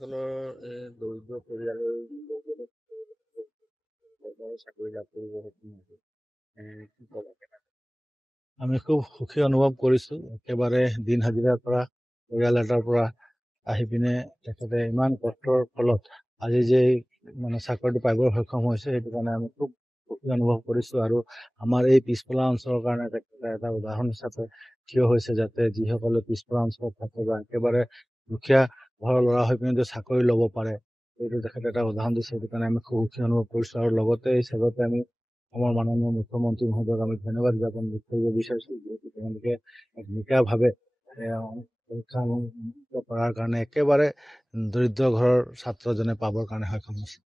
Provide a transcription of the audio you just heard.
দৰিদ্ৰ পৰিয়ালৰ চৰকাৰী চাকৰি লাভ কৰিব সক্ষম হৈছে। কি ক'বা? আমি খুব সুখী অনুভৱ কৰিছো। একেবাৰে দিন হাজিৰাৰ পৰা পৰিয়াল এটাৰ পৰা আহি পিনে তেখেতে ইমান কষ্টৰ ফলত আজি যে মানে চাকৰিটো পাবলৈ সক্ষম হৈছে, সেইটো কাৰণে আমি খুব সুখী অনুভৱ কৰিছো। আৰু আমাৰ এই পিছপৰা অঞ্চলৰ কাৰণে তেখেতে এটা উদাহৰণ হিচাপে থিয় হৈছে, যাতে যিসকলে পিছপৰা অঞ্চলত থাকে বা একেবাৰে দুখীয়া ঘৰৰ ল'ৰা হৈ পিনে যে চাকৰি ল'ব পাৰে, সেইটো তেখেতে এটা উদাহৰণ দিছে। সেইটো কাৰণে আমি খুব সুখী অনুভৱ কৰিছো। আৰু লগতে এই চেগতে আমি আমাৰ মাননীয় মুখ্যমন্ত্ৰী মহোদয়ক আমি ধন্যবাদ জ্ঞাপন কৰিব বিচাৰিছো, যিহেতু তেওঁলোকে নিকাভাৱে পৰীক্ষা কৰাৰ কাৰণে একেবাৰে দৰিদ্ৰ ঘৰৰ ছাত্ৰজনে পাবৰ কাৰণে সক্ষম হৈছে।